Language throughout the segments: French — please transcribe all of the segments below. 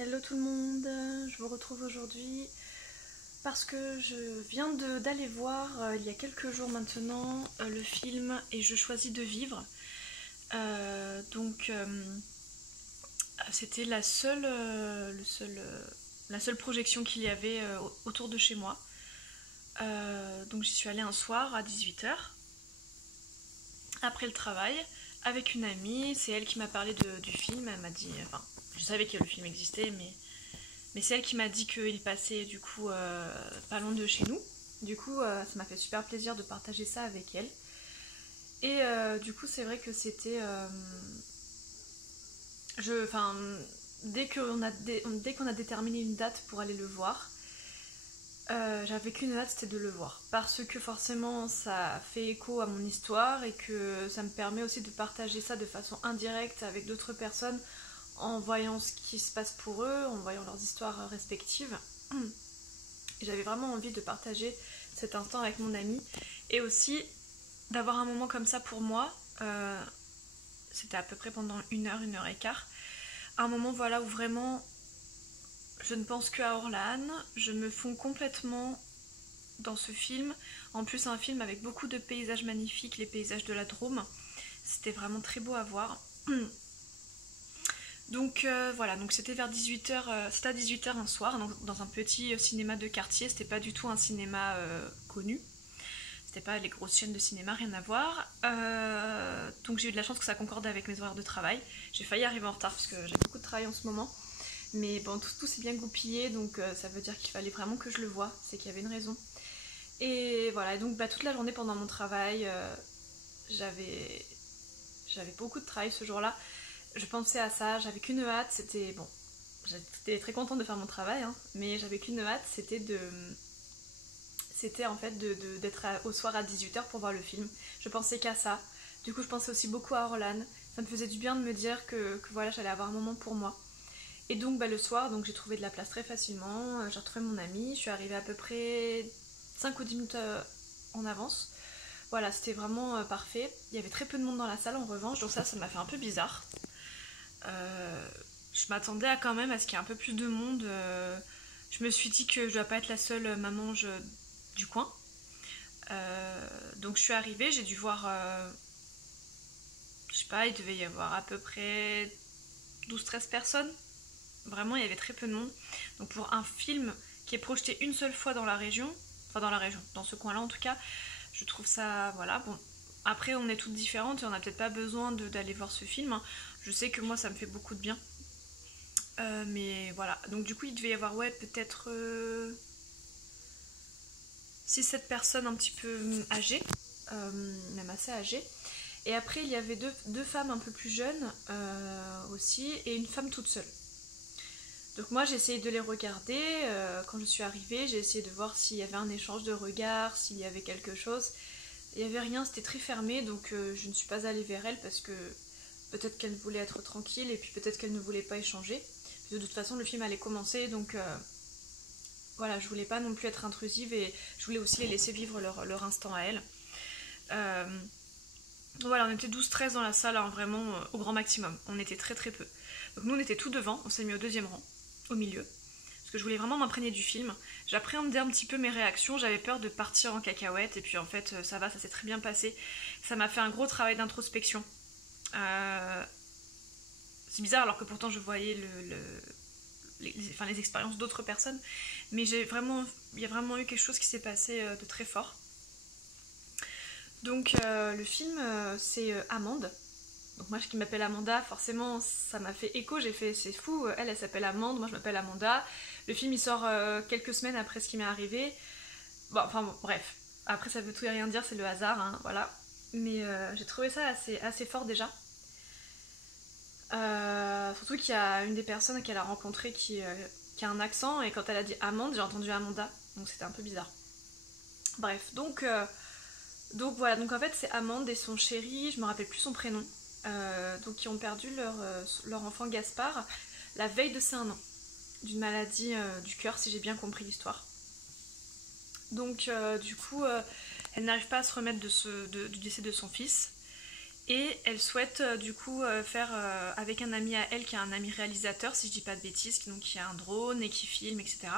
Hello tout le monde, je vous retrouve aujourd'hui parce que je viens d'aller voir il y a quelques jours maintenant le film Et je choisis de vivre. C'était la seule projection qu'il y avait autour de chez moi. Donc j'y suis allée un soir à 18h après le travail avec une amie. C'est elle qui m'a parlé du film. Elle m'a dit, enfin je savais que le film existait, mais c'est elle qui m'a dit qu'il passait du coup pas loin de chez nous. Du coup, ça m'a fait super plaisir de partager ça avec elle. Et du coup, c'est vrai que c'était... dès qu'on a déterminé une date pour aller le voir, j'avais qu'une hâte, c'était de le voir. Parce que forcément, ça fait écho à mon histoire et que ça me permet aussi de partager ça de façon indirecte avec d'autres personnes en voyant ce qui se passe pour eux, en voyant leurs histoires respectives. J'avais vraiment envie de partager cet instant avec mon ami et aussi d'avoir un moment comme ça pour moi. C'était à peu près pendant une heure et quart. Un moment voilà où vraiment je ne pense qu'à Orlan, je me fonds complètement dans ce film. En plus un film avec beaucoup de paysages magnifiques, les paysages de la Drôme. C'était vraiment très beau à voir. Donc voilà, donc c'était vers 18h, c'était à 18h un soir, dans un petit cinéma de quartier, c'était pas du tout un cinéma connu, c'était pas les grosses chaînes de cinéma, rien à voir. Donc j'ai eu de la chance que ça concorde avec mes horaires de travail. J'ai failli arriver en retard parce que j'ai beaucoup de travail en ce moment, mais bon, tout s'est bien goupillé, donc ça veut dire qu'il fallait vraiment que je le voie, c'est qu'il y avait une raison. Et voilà, donc toute la journée pendant mon travail, j'avais beaucoup de travail ce jour-là. Je pensais à ça, j'avais qu'une hâte, c'était bon, j'étais très contente de faire mon travail, hein, mais j'avais qu'une hâte, c'était en fait d'être au soir à 18h pour voir le film. Je pensais qu'à ça. Du coup, je pensais aussi beaucoup à Orlan. Ça me faisait du bien de me dire que voilà, j'allais avoir un moment pour moi. Et donc le soir, donc j'ai trouvé de la place très facilement, j'ai retrouvé mon ami, je suis arrivée à peu près 5 ou 10 minutes en avance. Voilà, c'était vraiment parfait. Il y avait très peu de monde dans la salle en revanche, donc ça m'a fait un peu bizarre. Je m'attendais quand même à ce qu'il y ait un peu plus de monde. Je me suis dit que je dois pas être la seule mamange du coin. Donc je suis arrivée, j'ai dû voir... je sais pas, il devait y avoir à peu près 12-13 personnes. Vraiment, il y avait très peu de monde. Donc pour un film qui est projeté une seule fois dans la région, enfin dans la région, dans ce coin-là en tout cas, je trouve ça... Voilà, bon... Après, on est toutes différentes et on n'a peut-être pas besoin d'aller voir ce film. Hein. Je sais que moi, ça me fait beaucoup de bien. Mais voilà. Donc du coup, il devait y avoir, ouais, peut-être 6-7 personnes un petit peu âgées. Même assez âgées. Et après, il y avait deux femmes un peu plus jeunes aussi. Et une femme toute seule. Donc moi, j'ai essayé de les regarder. Quand je suis arrivée, j'ai essayé de voir s'il y avait un échange de regards, s'il y avait quelque chose. Il n'y avait rien, c'était très fermé, donc je ne suis pas allée vers elle parce que peut-être qu'elle voulait être tranquille et puis peut-être qu'elle ne voulait pas échanger. De toute façon, le film allait commencer, donc voilà, je voulais pas non plus être intrusive et je voulais aussi les laisser vivre leur instant à elle. Voilà, on était 12-13 dans la salle, hein, vraiment au grand maximum. On était très très peu. Donc nous, on était tout devant, on s'est mis au deuxième rang, au milieu. Parce que je voulais vraiment m'imprégner du film. J'appréhendais un petit peu mes réactions, j'avais peur de partir en cacahuète, et puis en fait, ça va, ça s'est très bien passé. Ça m'a fait un gros travail d'introspection. C'est bizarre alors que pourtant je voyais les expériences d'autres personnes, mais il y a vraiment eu quelque chose qui s'est passé de très fort. Donc le film, c'est Amande. Donc moi qui m'appelle Amanda, forcément ça m'a fait écho, j'ai fait c'est fou, elle s'appelle Amande, moi je m'appelle Amanda. Le film il sort quelques semaines après ce qui m'est arrivé. Bon, enfin bon, bref, après ça veut tout et rien dire, c'est le hasard, hein, voilà. Mais j'ai trouvé ça assez fort déjà. Surtout qu'il y a une des personnes qu'elle a rencontrées qui a un accent, et quand elle a dit Amande, j'ai entendu Amanda, donc c'était un peu bizarre. Bref, donc voilà, donc en fait c'est Amande et son chéri, je me rappelle plus son prénom, donc qui ont perdu leur enfant Gaspard la veille de ses 1 an, d'une maladie du cœur si j'ai bien compris l'histoire. Donc du coup elle n'arrive pas à se remettre du décès de son fils. Et elle souhaite du coup faire avec un ami à elle qui est un ami réalisateur, si je dis pas de bêtises, donc qui a un drone et qui filme, etc.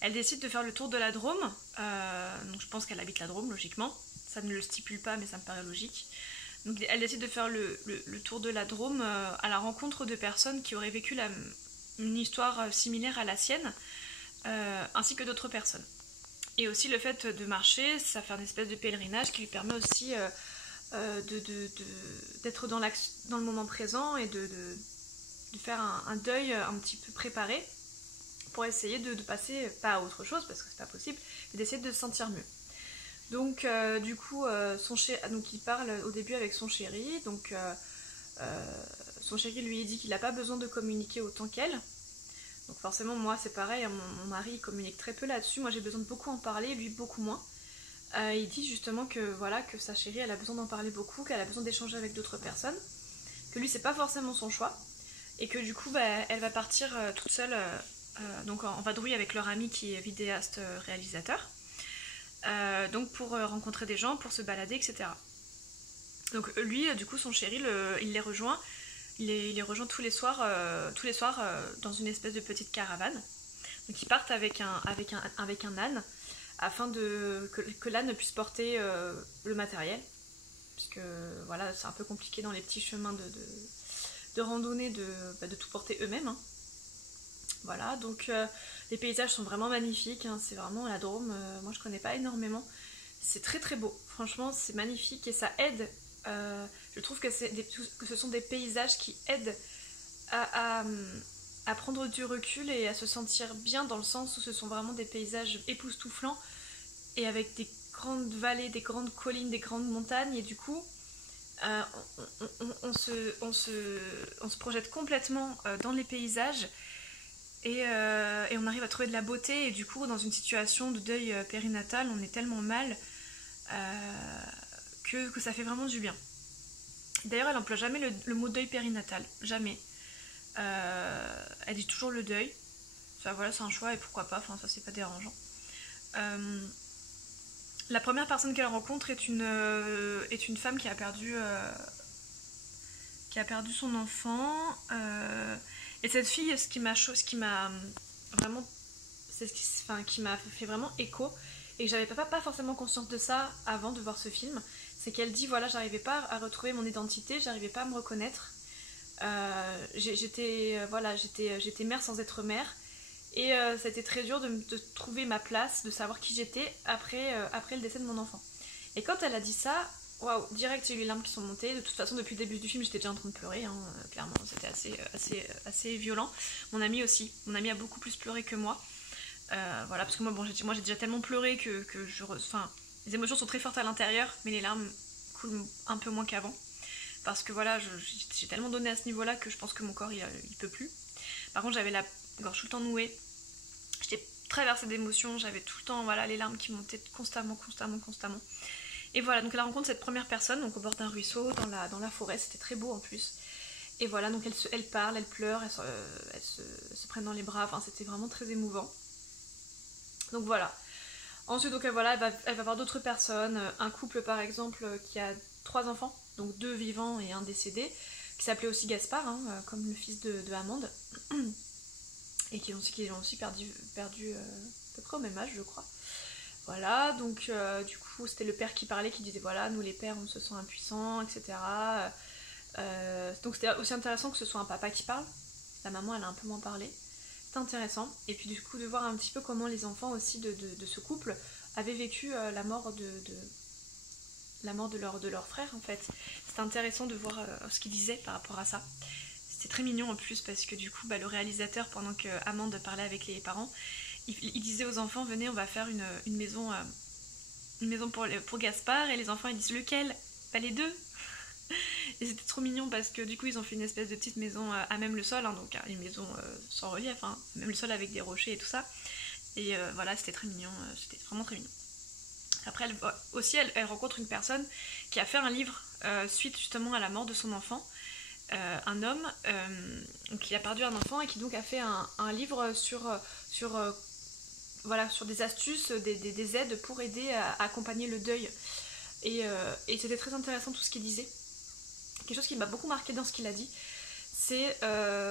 Elle décide de faire le tour de la Drôme, donc je pense qu'elle habite la Drôme logiquement, ça ne le stipule pas mais ça me paraît logique. Donc elle décide de faire le tour de la Drôme à la rencontre de personnes qui auraient vécu une histoire similaire à la sienne, ainsi que d'autres personnes. Et aussi le fait de marcher, ça fait une espèce de pèlerinage qui lui permet aussi d'être dans le moment présent et de faire un deuil un petit peu préparé pour essayer de passer, pas à autre chose parce que c'est pas possible, mais d'essayer de se sentir mieux. Donc du coup, donc il parle au début avec son chéri, donc son chéri lui dit qu'il n'a pas besoin de communiquer autant qu'elle. Donc forcément moi c'est pareil, mon mari il communique très peu là-dessus, moi j'ai besoin de beaucoup en parler, lui beaucoup moins. Il dit justement que voilà que sa chérie elle a besoin d'en parler beaucoup, qu'elle a besoin d'échanger avec d'autres personnes, que lui c'est pas forcément son choix, et que du coup elle va partir toute seule donc en vadrouille avec leur ami qui est vidéaste réalisateur, donc pour rencontrer des gens, pour se balader, etc. Donc lui du coup son chéri il les rejoint, il les rejoint tous les soirs dans une espèce de petite caravane. Donc ils partent avec un âne afin que l'âne puisse porter le matériel, puisque voilà c'est un peu compliqué dans les petits chemins de randonnée de tout porter eux-mêmes, hein. Voilà, donc les paysages sont vraiment magnifiques, hein, c'est vraiment la Drôme, moi je connais pas énormément, c'est très très beau, franchement c'est magnifique et ça aide, je trouve que ce sont des paysages qui aident à prendre du recul et à se sentir bien, dans le sens où ce sont vraiment des paysages époustouflants et avec des grandes vallées, des grandes collines, des grandes montagnes, et du coup on se projette complètement dans les paysages. Et on arrive à trouver de la beauté, et du coup dans une situation de deuil périnatal on est tellement mal que ça fait vraiment du bien. D'ailleurs elle n'emploie jamais le mot deuil périnatal, jamais. Elle dit toujours le deuil, ça voilà c'est un choix et pourquoi pas, enfin ça c'est pas dérangeant. La première personne qu'elle rencontre est une femme qui a perdu son enfant, et cette fille, ce qui m'a vraiment, qui m'a fait vraiment écho, et que j'avais pas forcément conscience de ça avant de voir ce film, c'est qu'elle dit voilà j'arrivais pas à retrouver mon identité, j'arrivais pas à me reconnaître, j'étais mère sans être mère, et c'était très dur de trouver ma place, de savoir qui j'étais après le décès de mon enfant. Et quand elle a dit ça, waouh, direct j'ai eu les larmes qui sont montées. De toute façon depuis le début du film j'étais déjà en train de pleurer, hein. Clairement c'était assez violent. Mon ami aussi, mon ami a beaucoup plus pleuré que moi, voilà, parce que moi j'ai déjà tellement pleuré que les émotions sont très fortes à l'intérieur, mais les larmes coulent un peu moins qu'avant, parce que voilà j'ai tellement donné à ce niveau là que je pense que mon corps il peut plus. Par contre j'avais la gorge tout le temps nouée, j'étais traversée d'émotions, j'avais tout le temps voilà, les larmes qui montaient constamment. Et voilà, donc elle rencontre cette première personne, donc au bord d'un ruisseau, dans la forêt, c'était très beau en plus. Et voilà, donc elle parle, elle pleure, elle se prennent dans les bras, enfin c'était vraiment très émouvant. Donc voilà. Ensuite, donc voilà, elle va voir d'autres personnes, un couple par exemple qui a 3 enfants, donc 2 vivants et un décédé, qui s'appelait aussi Gaspard, hein, comme le fils de Amande, et qui ont aussi perdu à peu près au même âge je crois. Voilà, donc du coup c'était le père qui parlait, qui disait voilà, nous les pères on se sent impuissants, etc. Donc c'était aussi intéressant que ce soit un papa qui parle, la maman elle a un peu moins parlé, c'était intéressant. Et puis du coup de voir un petit peu comment les enfants aussi de ce couple avaient vécu la mort de leur frère en fait. C'était intéressant de voir ce qu'ils disaient par rapport à ça. C'était très mignon en plus parce que du coup le réalisateur, pendant que Amande parlait avec les parents, il disait aux enfants venez on va faire une maison pour Gaspard, et les enfants ils disent lequel? Pas les 2. Et c'était trop mignon parce que du coup ils ont fait une espèce de petite maison à même le sol, hein, donc une maison sans relief, hein, même le sol avec des rochers et tout ça. Et voilà, c'était très mignon, c'était vraiment très mignon. Après elle rencontre une personne qui a fait un livre suite justement à la mort de son enfant, un homme qui a perdu un enfant et qui donc a fait un livre sur des astuces, des aides pour aider à accompagner le deuil. Et c'était très intéressant tout ce qu'il disait. quelque chose qui m'a beaucoup marqué dans ce qu'il a dit, c'est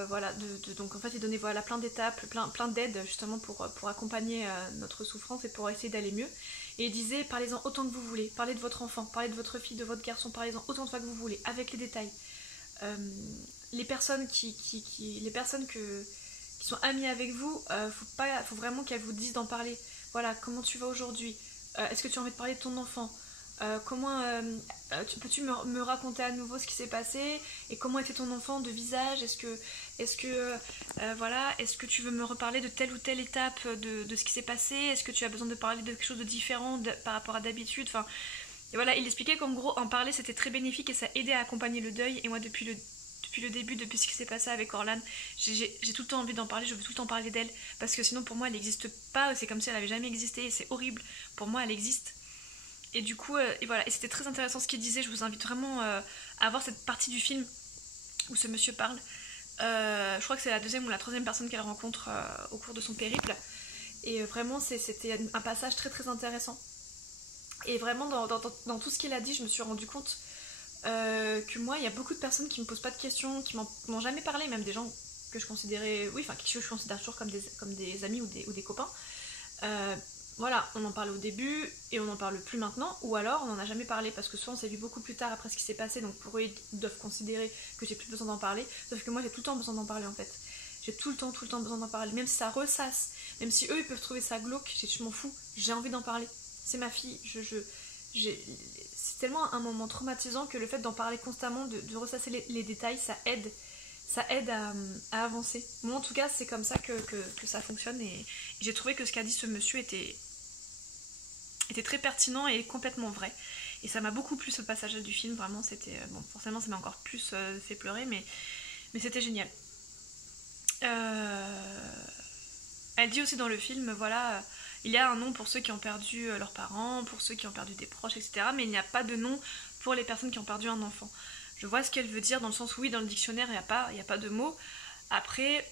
voilà, donc en fait il donnait voilà, plein d'étapes, plein d'aides justement pour accompagner notre souffrance et pour essayer d'aller mieux. Et il disait parlez-en autant que vous voulez, parlez de votre enfant, parlez de votre fille, de votre garçon, parlez-en autant de fois que vous voulez, avec les détails. Les personnes qui sont amies avec vous, faut vraiment qu'elles vous disent d'en parler. Voilà, comment tu vas aujourd'hui, est-ce que tu as envie de parler de ton enfant, peux-tu me raconter à nouveau ce qui s'est passé et comment était ton enfant de visage, est-ce que tu veux me reparler de telle ou telle étape de ce qui s'est passé, est-ce que tu as besoin de parler de quelque chose de différent par rapport à d'habitude, enfin, et voilà, il expliquait qu'en gros en parler c'était très bénéfique et ça aidait à accompagner le deuil. Et moi depuis le début, depuis ce qui s'est passé avec Orlan, j'ai tout le temps envie d'en parler, je veux tout le temps parler d'elle, parce que sinon pour moi elle n'existe pas, c'est comme si elle avait jamais existé et c'est horrible, pour moi elle existe. Et du coup, et voilà, et c'était très intéressant ce qu'il disait, je vous invite vraiment à voir cette partie du film où ce monsieur parle. Je crois que c'est la deuxième ou la troisième personne qu'elle rencontre au cours de son périple. Et vraiment, c'était un passage très très intéressant. Et vraiment, dans tout ce qu'il a dit, je me suis rendu compte que moi, il y a beaucoup de personnes qui me posent pas de questions, qui m'ont jamais parlé, même des gens que je considérais, oui, enfin, que je considère toujours comme des amis ou des copains. Voilà, on en parlait au début et on n'en parle plus maintenant, ou alors on n'en a jamais parlé parce que soit on s'est vu beaucoup plus tard après ce qui s'est passé, donc pour eux ils doivent considérer que j'ai plus besoin d'en parler, sauf que moi j'ai tout le temps besoin d'en parler en fait. J'ai tout le temps besoin d'en parler, même si ça ressasse, même si eux ils peuvent trouver ça glauque, je m'en fous, j'ai envie d'en parler. C'est ma fille, c'est tellement un moment traumatisant que le fait d'en parler constamment, de ressasser les détails, ça aide à avancer. Moi en tout cas c'est comme ça que ça fonctionne et j'ai trouvé que ce qu'a dit ce monsieur était très pertinent et complètement vrai. Et ça m'a beaucoup plu ce passage du film, vraiment c'était... bon forcément ça m'a encore plus fait pleurer mais c'était génial. Elle dit aussi dans le film, voilà, il y a un nom pour ceux qui ont perdu leurs parents, pour ceux qui ont perdu des proches, etc. Mais il n'y a pas de nom pour les personnes qui ont perdu un enfant. Je vois ce qu'elle veut dire dans le sens où oui, dans le dictionnaire il n'y a pas de mots. Après,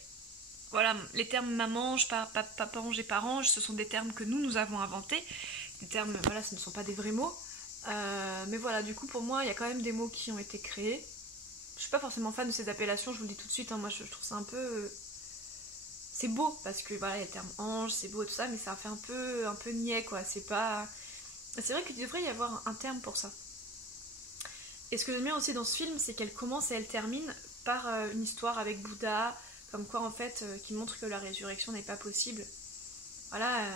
voilà, les termes mamange, papange et parange, ce sont des termes que nous avons inventés. Des termes, voilà, ce ne sont pas des vrais mots. Mais voilà, du coup pour moi il y a quand même des mots qui ont été créés. Je suis pas forcément fan de ces appellations, je vous le dis tout de suite, hein, moi je trouve ça un peu... c'est beau, parce que voilà, il y a le terme ange, c'est beau et tout ça, mais ça fait un peu niais quoi, c'est pas... C'est vrai qu'il devrait y avoir un terme pour ça. Et ce que j'aime bien aussi dans ce film, c'est qu'elle commence et elle termine par une histoire avec Bouddha, comme quoi en fait, qui montre que la résurrection n'est pas possible. Voilà,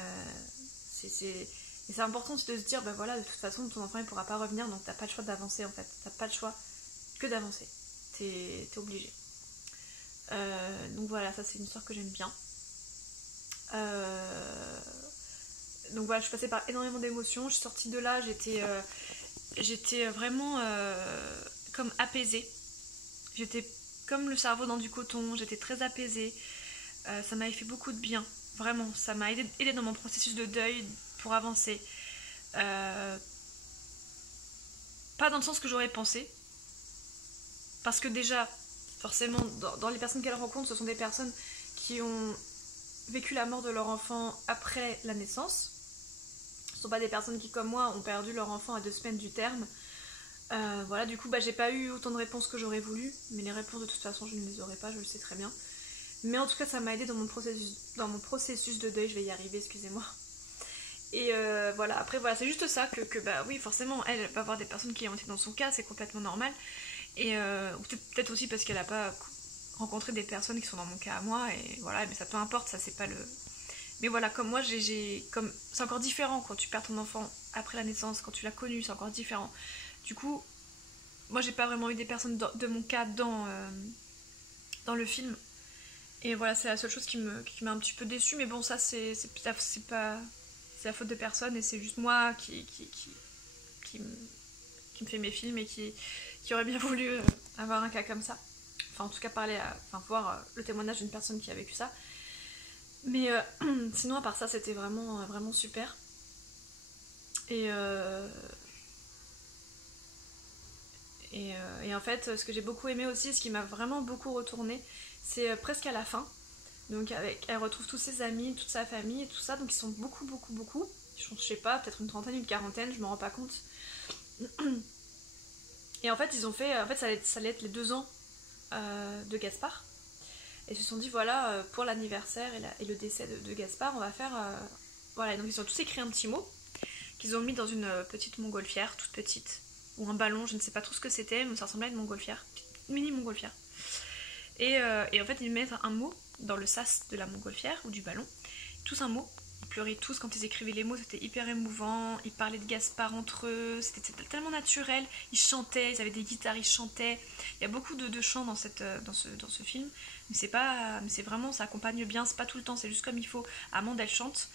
et c'est important aussi de se dire, bah voilà, de toute façon ton enfant il pourra pas revenir, donc t'as pas le choix d'avancer en fait, t'as pas le choix que d'avancer, t'es obligé. Donc voilà, ça c'est une histoire que j'aime bien. Donc voilà, je suis passée par énormément d'émotions, je suis sortie de là, j'étais vraiment comme apaisée. J'étais comme le cerveau dans du coton, j'étais très apaisée. Ça m'avait fait beaucoup de bien, vraiment. Ça m'a aidé dans mon processus de deuil pour avancer. Pas dans le sens que j'aurais pensé. Parce que déjà, forcément, dans les personnes qu'elle rencontre, ce sont des personnes qui ont vécu la mort de leur enfant après la naissance. Ce ne sont pas des personnes qui, comme moi, ont perdu leur enfant à 2 semaines du terme. Voilà, du coup, bah, j'ai pas eu autant de réponses que j'aurais voulu, mais les réponses, de toute façon, je ne les aurais pas, je le sais très bien. Mais en tout cas, ça m'a aidé dans mon processus de deuil, je vais y arriver, excusez-moi. Et voilà, après, voilà, c'est juste ça que bah oui, forcément, elle va avoir des personnes qui ont été dans son cas, c'est complètement normal. Et peut-être aussi parce qu'elle n'a pas rencontré des personnes qui sont dans mon cas à moi, et voilà, mais ça peu importe, ça c'est pas le... Mais voilà, comme moi, comme c'est encore différent quand tu perds ton enfant après la naissance, quand tu l'as connu, c'est encore différent. Du coup, moi j'ai pas vraiment eu des personnes de mon cas dans le film. Et voilà, c'est la seule chose qui m'a un petit peu déçue, mais bon, ça c'est pas... C'est la faute de personne et c'est juste moi qui me fait mes films et qui aurait bien voulu avoir un cas comme ça. Enfin, en tout cas, voir le témoignage d'une personne qui a vécu ça. Mais sinon, à part ça, c'était vraiment, vraiment super. Et en fait, ce que j'ai beaucoup aimé aussi, ce qui m'a vraiment beaucoup retourné, c'est presque à la fin. Donc elle retrouve tous ses amis, toute sa famille et tout ça, donc ils sont beaucoup. Je sais pas, peut-être une trentaine, une quarantaine, je m'en rends pas compte. Et en fait, ils ont fait, en fait, ça allait être les 2 ans de Gaspard. Et ils se sont dit, voilà, pour l'anniversaire et le décès de Gaspard, on va faire. Voilà, et donc ils ont tous écrit un petit mot qu'ils ont mis dans une petite montgolfière, toute petite, ou un ballon, je ne sais pas trop ce que c'était, mais ça ressemblait à une montgolfière, une mini montgolfière. Et en fait, ils mettent un mot dans le sas de la montgolfière ou du ballon, tous un mot. Ils pleuraient tous quand ils écrivaient les mots, c'était hyper émouvant. Ils parlaient de Gaspard entre eux, c'était tellement naturel. Ils chantaient, ils avaient des guitares, ils chantaient. Il y a beaucoup de chants dans ce film, mais c'est vraiment, ça accompagne bien, c'est pas tout le temps, c'est juste comme il faut. Amande, elle chante.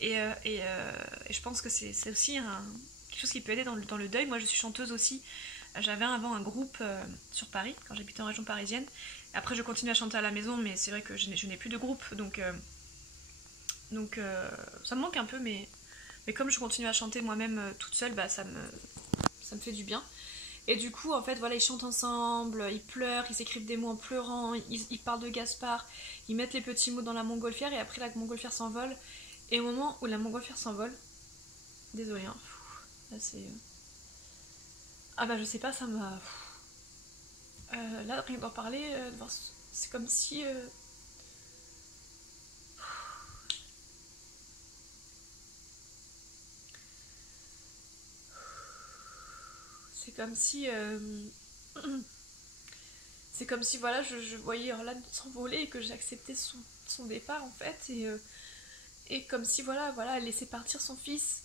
Et je pense que c'est aussi quelque chose qui peut aider dans le deuil. Moi, je suis chanteuse aussi. J'avais avant un groupe sur Paris, quand j'habitais en région parisienne. Après, je continue à chanter à la maison, mais c'est vrai que je n'ai plus de groupe, donc ça me manque un peu, mais comme je continue à chanter moi-même toute seule, bah, ça me fait du bien. Et du coup, en fait, voilà, ils chantent ensemble, ils pleurent, ils écrivent des mots en pleurant, ils parlent de Gaspard, ils mettent les petits mots dans la montgolfière, et après la montgolfière s'envole. Et au moment où la montgolfière s'envole, désolée, hein, là c'est... Ah bah je sais pas, ça m'a... là, rien d'en parler, c'est comme si... C'est comme si... C'est comme si, voilà, je voyais Orlan s'envoler et que j'acceptais son départ, en fait, et comme si, voilà, elle laissait partir son fils.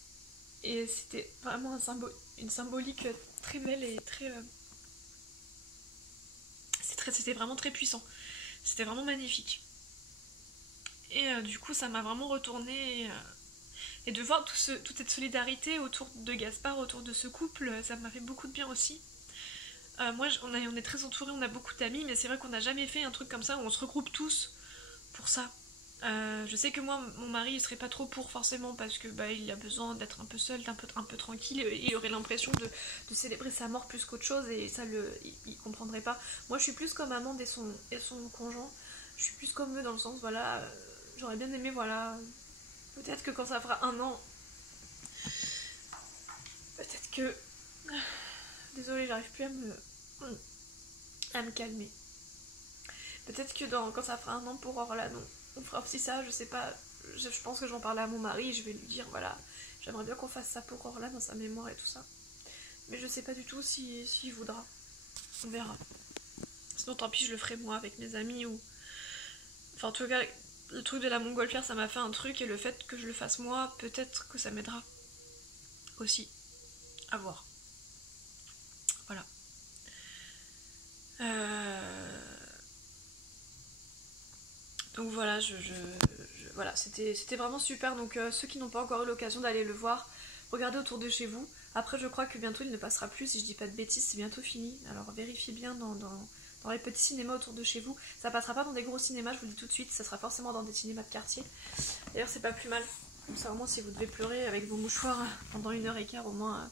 Et c'était vraiment une symbolique très belle et très... C'était vraiment très puissant. C'était vraiment magnifique. Et du coup, ça m'a vraiment retourné. Et de voir toute cette solidarité autour de Gaspard, autour de ce couple, ça m'a fait beaucoup de bien aussi. Moi, on est très entourés, on a beaucoup d'amis, mais c'est vrai qu'on n'a jamais fait un truc comme ça où on se regroupe tous pour ça. Je sais que moi, mon mari, il serait pas trop pour forcément parce que bah, il a besoin d'être un peu seul, un peu tranquille. Il aurait l'impression de célébrer sa mort plus qu'autre chose et ça, il comprendrait pas. Moi, je suis plus comme Amande et son conjoint. Je suis plus comme eux dans le sens, voilà, j'aurais bien aimé, voilà, peut-être que quand ça fera 1 an, peut-être que... Désolée, j'arrive plus à me calmer. Peut-être que quand ça fera 1 an pour Orlan, on fera aussi ça, je sais pas. Je pense que j'en parle à mon mari, je vais lui dire, voilà, j'aimerais bien qu'on fasse ça pour Orlan dans sa mémoire et tout ça. Mais je sais pas du tout s'il voudra. On verra. Sinon, tant pis, je le ferai moi avec mes amis ou... Enfin, en tout cas, le truc de la montgolfière, ça m'a fait un truc et le fait que je le fasse moi, peut-être que ça m'aidera aussi à voir. Voilà. Donc voilà, voilà, c'était vraiment super. Donc ceux qui n'ont pas encore eu l'occasion d'aller le voir, regardez autour de chez vous. Après, je crois que bientôt il ne passera plus, si je dis pas de bêtises, c'est bientôt fini. Alors vérifiez bien dans les petits cinémas autour de chez vous. Ça passera pas dans des gros cinémas, je vous le dis tout de suite, ça sera forcément dans des cinémas de quartier. D'ailleurs, c'est pas plus mal. Comme ça, au moins, si vous devez pleurer avec vos mouchoirs pendant 1h15, au moins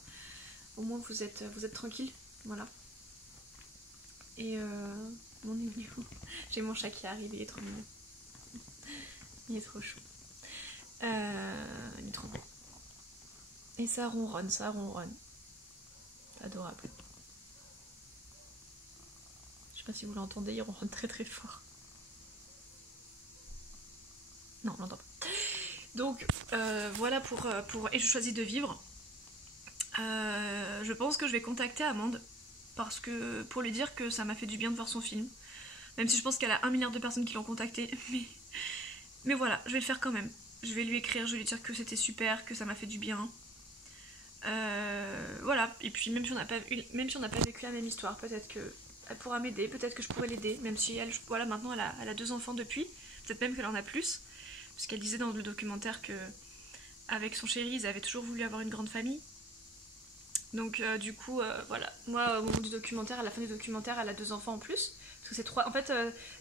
vous êtes tranquille. Voilà. Et mon mignon. J'ai mon chat qui arrive, il est trop mignon. Il est trop chou. Il est trop beau. Et ça ronronne. C'est adorable. Je sais pas si vous l'entendez, il ronronne très très fort. Non, on l'entend pas. Donc voilà pour Et je choisis de vivre. Je pense que je vais contacter Amande parce que pour lui dire que ça m'a fait du bien de voir son film. Même si je pense qu'elle a 1 milliard de personnes qui l'ont contacté, mais voilà, je vais le faire quand même. Je vais lui écrire, je vais lui dire que c'était super, que ça m'a fait du bien. Voilà, et puis même si on n'a pas vécu la même histoire, peut-être qu'elle pourra m'aider, peut-être que je pourrais l'aider, même si elle, voilà, maintenant elle a 2 enfants depuis, peut-être même qu'elle en a plus, parce qu'elle disait dans le documentaire que avec son chéri, ils avaient toujours voulu avoir une grande famille. Donc du coup, voilà, moi au moment du documentaire, à la fin du documentaire, elle a 2 enfants en plus. Parce que c'est 3... En fait,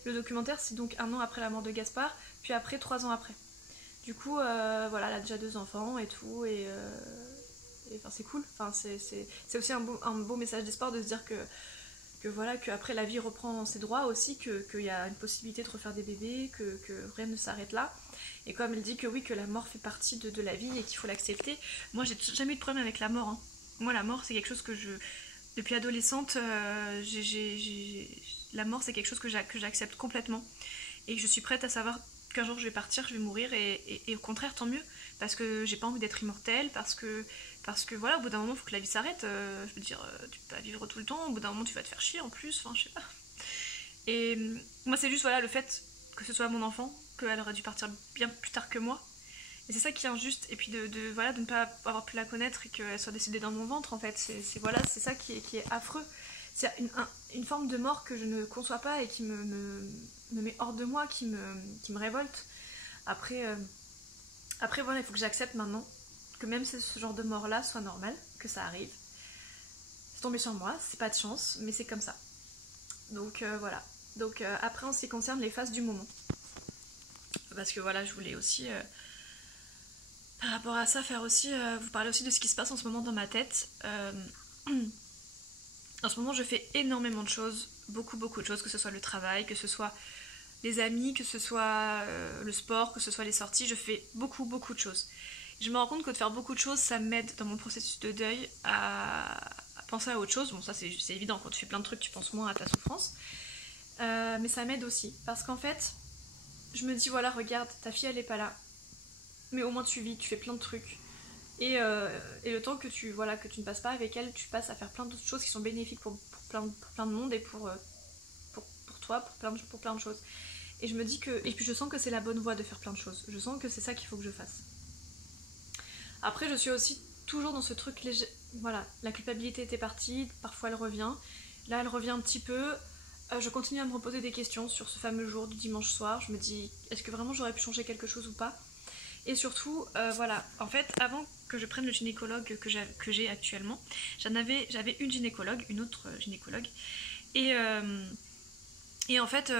le documentaire, c'est donc 1 an après la mort de Gaspard, puis après 3 ans après. Du coup, voilà, elle a déjà 2 enfants et tout, et enfin, c'est cool. Enfin, c'est aussi un beau message d'espoir de se dire que voilà, qu'après la vie reprend ses droits aussi, qu'il y a une possibilité de refaire des bébés, que rien ne s'arrête là. Et comme elle dit que oui, que la mort fait partie de la vie et qu'il faut l'accepter. Moi, j'ai jamais eu de problème avec la mort, hein. Moi, la mort, c'est quelque chose que Depuis adolescente, la mort c'est quelque chose que j'accepte complètement. Et je suis prête à savoir qu'un jour je vais partir, je vais mourir, et au contraire tant mieux. Parce que j'ai pas envie d'être immortelle, parce que voilà, au bout d'un moment il faut que la vie s'arrête. Je veux dire, tu peux pas vivre tout le temps, au bout d'un moment tu vas te faire chier en plus, enfin je sais pas. Et moi c'est juste voilà le fait que ce soit mon enfant, qu'elle aurait dû partir bien plus tard que moi. Et c'est ça qui est injuste. Et puis voilà, de ne pas avoir pu la connaître et qu'elle soit décédée dans mon ventre, en fait. Voilà, c'est ça qui est affreux. C'est une forme de mort que je ne conçois pas et qui me met hors de moi, qui me révolte. Après, voilà, il faut que j'accepte maintenant que même si ce genre de mort-là soit normal, que ça arrive. C'est tombé sur moi, c'est pas de chance, mais c'est comme ça. Donc voilà. Donc après, en ce qui concerne les phases du moment. Parce que voilà, je voulais aussi... par rapport à ça, vous parler aussi de ce qui se passe en ce moment dans ma tête. En ce moment, je fais énormément de choses, beaucoup de choses, que ce soit le travail, que ce soit les amis, que ce soit le sport, que ce soit les sorties. Je fais beaucoup de choses. Je me rends compte que de faire beaucoup de choses, ça m'aide dans mon processus de deuil à penser à autre chose. Bon, ça c'est évident, quand tu fais plein de trucs, tu penses moins à ta souffrance. Mais ça m'aide aussi, parce qu'en fait, je me dis, voilà, regarde, ta fille elle est pas là. Mais au moins tu vis, tu fais plein de trucs. Et le temps que tu ne passes pas avec elle, tu passes à faire plein d'autres choses qui sont bénéfiques pour plein de monde et pour toi, pour plein de choses. Et je me dis que. Et puis je sens que c'est la bonne voie de faire plein de choses. Je sens que c'est ça qu'il faut que je fasse. Après, je suis aussi toujours dans ce truc léger. Voilà, la culpabilité était partie, parfois elle revient. Là, elle revient un petit peu. Je continue à me reposer des questions sur ce fameux jour du dimanche soir. Je me dis, est-ce que vraiment j'aurais pu changer quelque chose ou pas ? Et surtout, voilà, en fait, avant que je prenne le gynécologue que j'ai actuellement, j'avais une gynécologue, une autre gynécologue. Et en fait,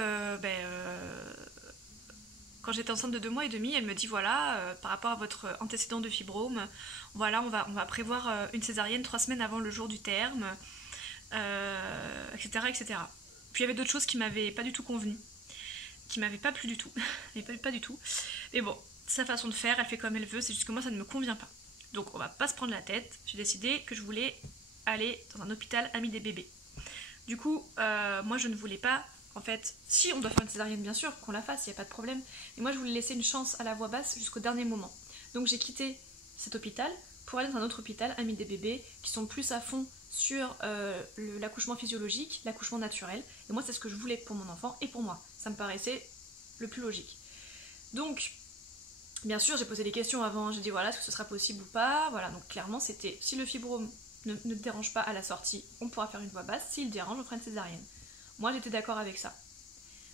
quand j'étais enceinte de 2 mois et demi, elle me dit voilà, par rapport à votre antécédent de fibrome, voilà, on va prévoir une césarienne 3 semaines avant le jour du terme, etc., etc. Puis il y avait d'autres choses qui m'avaient pas du tout convenu, qui m'avaient pas plu du tout, mais pas du tout. Mais bon, sa façon de faire, elle fait comme elle veut, c'est juste que moi ça ne me convient pas. Donc on va pas se prendre la tête, j'ai décidé que je voulais aller dans un hôpital ami des bébés. Du coup, moi je ne voulais pas, en fait, si on doit faire une césarienne bien sûr, qu'on la fasse, il n'y a pas de problème, mais moi je voulais laisser une chance à la voix basse jusqu'au dernier moment. Donc j'ai quitté cet hôpital pour aller dans un autre hôpital ami des bébés qui sont plus à fond sur l'accouchement physiologique, l'accouchement naturel, et moi c'est ce que je voulais pour mon enfant et pour moi, ça me paraissait le plus logique. Donc, bien sûr, j'ai posé des questions avant, j'ai dit voilà, est-ce que ce sera possible ou pas, voilà, donc clairement c'était, si le fibrome ne dérange pas à la sortie, on pourra faire une voix basse, s'il dérange, on fera une césarienne. Moi j'étais d'accord avec ça.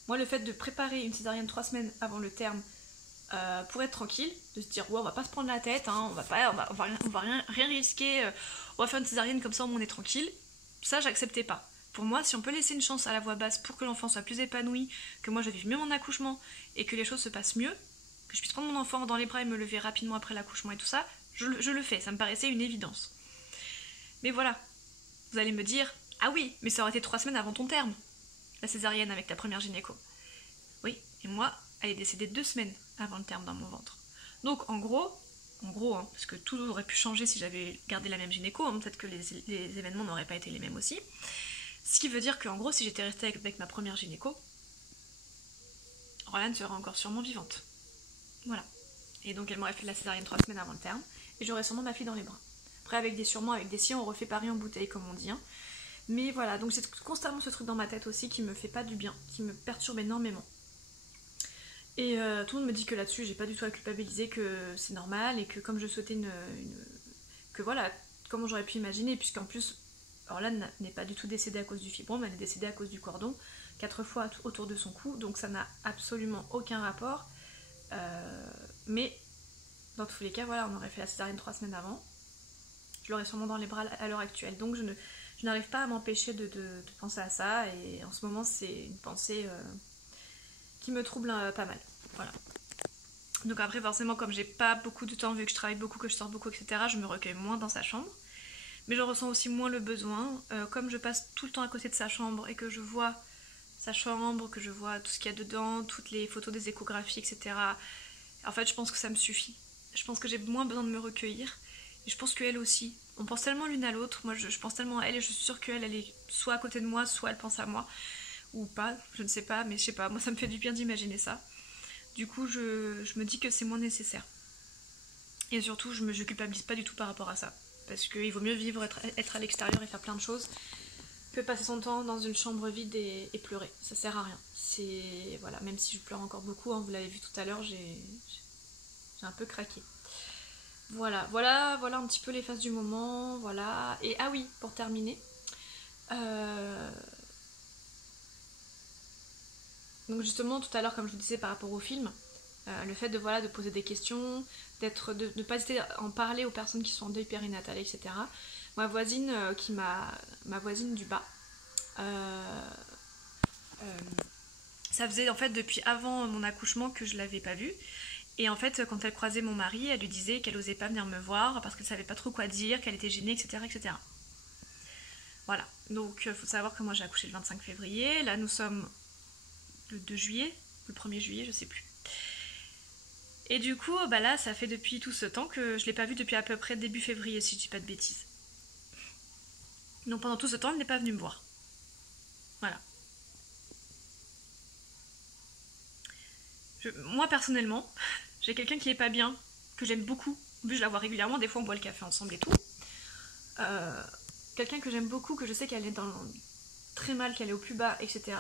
Moi le fait de préparer une césarienne 3 semaines avant le terme, pour être tranquille, de se dire ouais on va pas se prendre la tête, hein, on va rien risquer, on va faire une césarienne comme ça on est tranquille, ça j'acceptais pas. Pour moi, si on peut laisser une chance à la voix basse pour que l'enfant soit plus épanoui, que moi je vive mieux mon accouchement et que les choses se passent mieux, que je puisse prendre mon enfant dans les bras et me lever rapidement après l'accouchement et tout ça, je le fais, ça me paraissait une évidence. Mais voilà, vous allez me dire, ah oui, mais ça aurait été 3 semaines avant ton terme, la césarienne avec ta première gynéco. Oui, et moi, elle est décédée 2 semaines avant le terme dans mon ventre. Donc en gros, hein, parce que tout aurait pu changer si j'avais gardé la même gynéco, hein, peut-être que les événements n'auraient pas été les mêmes aussi. Ce qui veut dire qu'en gros, si j'étais restée avec ma première gynéco, Roland serait encore sûrement vivante. Voilà. Et donc elle m'aurait fait la césarienne 3 semaines avant le terme, et j'aurais sûrement ma fille dans les bras. Après, avec des si, on refait Paris en bouteille, comme on dit. Hein. Mais voilà, donc j'ai constamment ce truc dans ma tête aussi qui me fait pas du bien, qui me perturbe énormément. Et tout le monde me dit que là-dessus, j'ai pas du tout à culpabiliser, que c'est normal, et que comme je souhaitais que voilà, comment j'aurais pu imaginer, puisqu'en plus, Orlan n'est pas du tout décédée à cause du fibrome, elle est décédée à cause du cordon, 4 fois autour de son cou, donc ça n'a absolument aucun rapport. Mais dans tous les cas, voilà, on aurait fait la césarienne 3 semaines avant. Je l'aurais sûrement dans les bras à l'heure actuelle. Donc je n'arrive pas à m'empêcher de penser à ça. Et en ce moment, c'est une pensée qui me trouble pas mal. Voilà. Donc après, forcément, comme j'ai pas beaucoup de temps, vu que je travaille beaucoup, que je sors beaucoup, etc., je me recueille moins dans sa chambre. Mais je ressens aussi moins le besoin. Comme je passe tout le temps à côté de sa chambre et que je vois sa chambre, que je vois tout ce qu'il y a dedans, toutes les photos des échographies, etc., en fait, je pense que ça me suffit. Je pense que j'ai moins besoin de me recueillir. Et je pense qu'elle aussi. On pense tellement l'une à l'autre. Moi, je pense tellement à elle et je suis sûre qu'elle, elle est soit à côté de moi, soit elle pense à moi. Ou pas, je ne sais pas, mais je sais pas. Moi, ça me fait du bien d'imaginer ça. Du coup, je me dis que c'est moins nécessaire. Et surtout, je culpabilise pas du tout par rapport à ça. Parce qu'il vaut mieux vivre, être à l'extérieur et faire plein de choses que passer son temps dans une chambre vide et pleurer. Ça sert à rien. C'est. Voilà, même si je pleure encore beaucoup, hein, vous l'avez vu tout à l'heure, j'ai un peu craqué. Voilà un petit peu les phases du moment, voilà. Et ah oui, pour terminer, euh, donc justement tout à l'heure, comme je vous disais par rapport au film, le fait de voilà de poser des questions, de ne pas hésiter à en parler aux personnes qui sont en deuil périnatal, etc. Ma voisine ma voisine du bas, euh, euh, ça faisait en fait depuis avant mon accouchement que je l'avais pas vue. Et en fait, quand elle croisait mon mari, elle lui disait qu'elle osait pas venir me voir parce qu'elle savait pas trop quoi dire, qu'elle était gênée, etc., etc. Voilà. Donc, faut savoir que moi j'ai accouché le 25 février. Là, nous sommes le 2 juillet, le 1er juillet, je sais plus. Et du coup, bah là, ça fait depuis tout ce temps que je l'ai pas vue depuis à peu près début février, si je dis pas de bêtises. Donc pendant tout ce temps, elle n'est pas venue me voir. Voilà. Moi personnellement, j'ai quelqu'un qui est pas bien, que j'aime beaucoup. En plus, je la vois régulièrement, des fois on boit le café ensemble et tout. Euh, Quelqu'un que j'aime beaucoup, que je sais qu'elle est dans très mal, qu'elle est au plus bas, etc.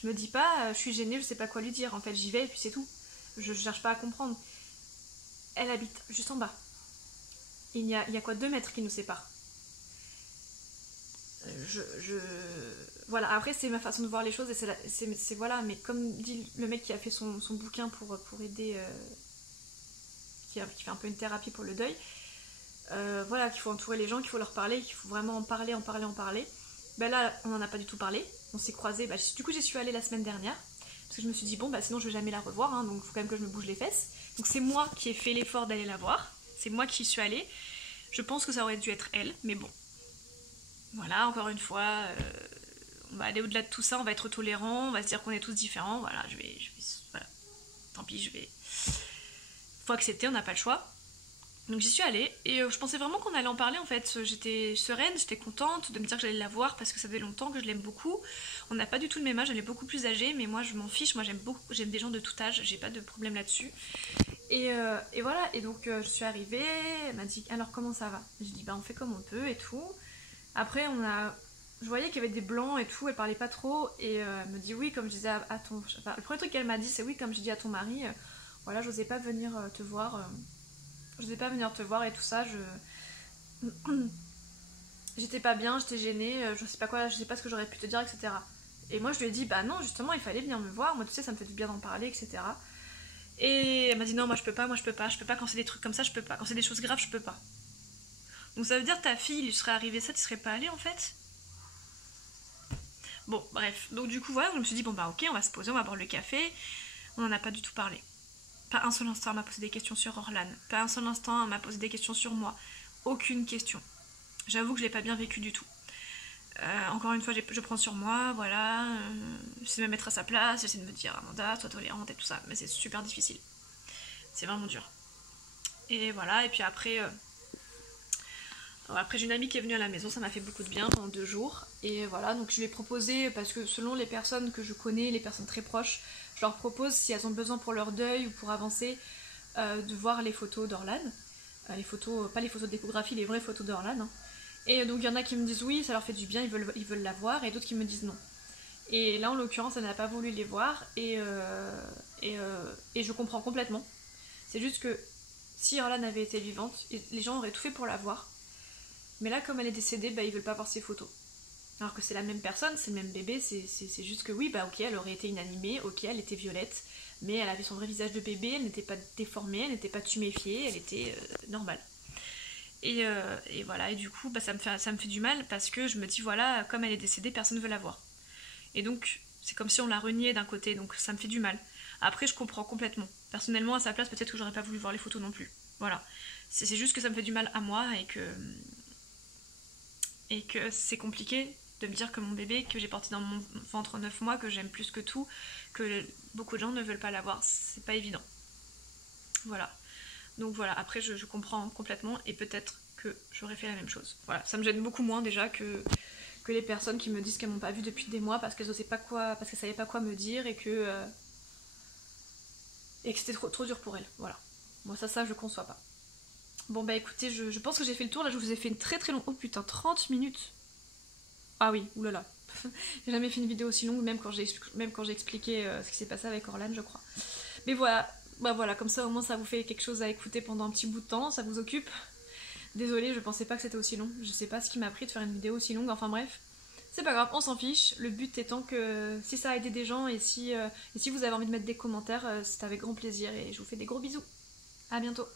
Je me dis pas, je suis gênée, je sais pas quoi lui dire. En fait, j'y vais et puis c'est tout. Je cherche pas à comprendre. Elle habite juste en bas. Il y a quoi, 2 mètres qui nous séparent. Je... Voilà, après c'est ma façon de voir les choses et c'est voilà, mais comme dit le mec qui a fait son bouquin pour aider, qui fait un peu une thérapie pour le deuil, voilà, qu'il faut entourer les gens, qu'il faut leur parler, qu'il faut vraiment en parler, en parler, en parler. Ben là, on n'en a pas du tout parlé, on s'est croisés, du coup j'y suis allée la semaine dernière, parce que je me suis dit, bon, bah sinon je vais jamais la revoir, hein, donc il faut quand même que je me bouge les fesses. Donc c'est moi qui ai fait l'effort d'aller la voir, c'est moi qui y suis allée. Je pense que ça aurait dû être elle, mais bon. Voilà, encore une fois, on va aller au-delà de tout ça, on va être tolérant, on va se dire qu'on est tous différents, voilà, voilà, tant pis, faut accepter, on n'a pas le choix. Donc j'y suis allée et je pensais vraiment qu'on allait en parler en fait. J'étais sereine, j'étais contente de me dire que j'allais la voir parce que ça fait longtemps que je l'aime beaucoup. On n'a pas du tout le même âge, elle est beaucoup plus âgée, mais moi je m'en fiche, moi j'aime des gens de tout âge, j'ai pas de problème là-dessus. Et voilà, et donc je suis arrivée, elle m'a dit alors comment ça va? J'ai dit bah on fait comme on peut et tout. Après je voyais qu'il y avait des blancs et tout, elle parlait pas trop et elle me dit oui comme je disais à ton... Enfin, le premier truc qu'elle m'a dit c'est oui comme je dis à ton mari, voilà j'osais pas venir te voir. Je n'osais pas venir te voir et tout ça, j'étais pas bien, j'étais gênée, je sais pas quoi, je sais pas ce que j'aurais pu te dire, etc. Et moi je lui ai dit, bah non, justement, il fallait venir me voir, moi tu sais, ça me fait du bien d'en parler, etc. Et elle m'a dit, non, moi je peux pas, je peux pas, quand c'est des trucs comme ça, je peux pas, quand c'est des choses graves, je peux pas. Donc ça veut dire ta fille, il lui serait arrivé ça, tu serais pas allée en fait? Bon, bref, donc du coup, voilà, je me suis dit, bon bah ok, on va se poser, on va boire le café, on en a pas du tout parlé. Pas un seul instant, elle m'a posé des questions sur Orlan. Pas un seul instant, elle m'a posé des questions sur moi. Aucune question. J'avoue que je l'ai pas bien vécu du tout. Encore une fois, je prends sur moi, voilà. J'essaie de me mettre à sa place, j'essaie de me dire, Amanda, sois tolérante et tout ça. Mais c'est super difficile. C'est vraiment dur. Et voilà, et puis après j'ai une amie qui est venue à la maison, ça m'a fait beaucoup de bien pendant 2 jours. Et voilà, donc je lui ai proposé, parce que selon les personnes que je connais, les personnes très proches, je leur propose, si elles ont besoin pour leur deuil ou pour avancer, de voir les photos d'Orlan. Les photos, pas les photos d'échographie, les vraies photos d'Orlan. Hein. Et donc il y en a qui me disent oui, ça leur fait du bien, ils veulent la voir, et d'autres qui me disent non. Et là en l'occurrence, elle n'a pas voulu les voir, et je comprends complètement. C'est juste que si Orlan avait été vivante, les gens auraient tout fait pour la voir. Mais là, comme elle est décédée, bah, ils veulent pas voir ses photos. Alors que c'est la même personne, c'est le même bébé, c'est juste que oui, bah ok, elle aurait été inanimée, ok, elle était violette, mais elle avait son vrai visage de bébé, elle n'était pas déformée, elle n'était pas tuméfiée, elle était normale. Et voilà, et du coup, bah, ça me fait du mal parce que je me dis, voilà, comme elle est décédée, personne ne veut la voir. Et donc, c'est comme si on la reniait d'un côté, donc ça me fait du mal. Après, je comprends complètement. Personnellement, à sa place, peut-être que j'aurais pas voulu voir les photos non plus. Voilà. C'est juste que ça me fait du mal à moi et que c'est compliqué de me dire que mon bébé, que j'ai porté dans mon ventre 9 mois, que j'aime plus que tout, que beaucoup de gens ne veulent pas l'avoir. C'est pas évident. Voilà. Donc voilà, après je comprends complètement et peut-être que j'aurais fait la même chose. Voilà, ça me gêne beaucoup moins déjà que les personnes qui me disent qu'elles m'ont pas vu depuis des mois parce qu'elles osaient pas quoi, parce qu'elles savaient pas quoi me dire et que c'était trop dur pour elles. Voilà. Moi ça je conçois pas. Bon bah écoutez, je pense que j'ai fait le tour. Là je vous ai fait une très longue... Oh putain, 30 minutes. Ah oui, oulala. J'ai jamais fait une vidéo aussi longue, même quand j'ai expliqué ce qui s'est passé avec Orlan, je crois. Mais voilà, bah voilà, comme ça au moins ça vous fait quelque chose à écouter pendant un petit bout de temps, ça vous occupe. Désolée, je pensais pas que c'était aussi long. Je sais pas ce qui m'a pris de faire une vidéo aussi longue, enfin bref. C'est pas grave, on s'en fiche. Le but étant que si ça a aidé des gens et si vous avez envie de mettre des commentaires, c'est avec grand plaisir et je vous fais des gros bisous. À bientôt.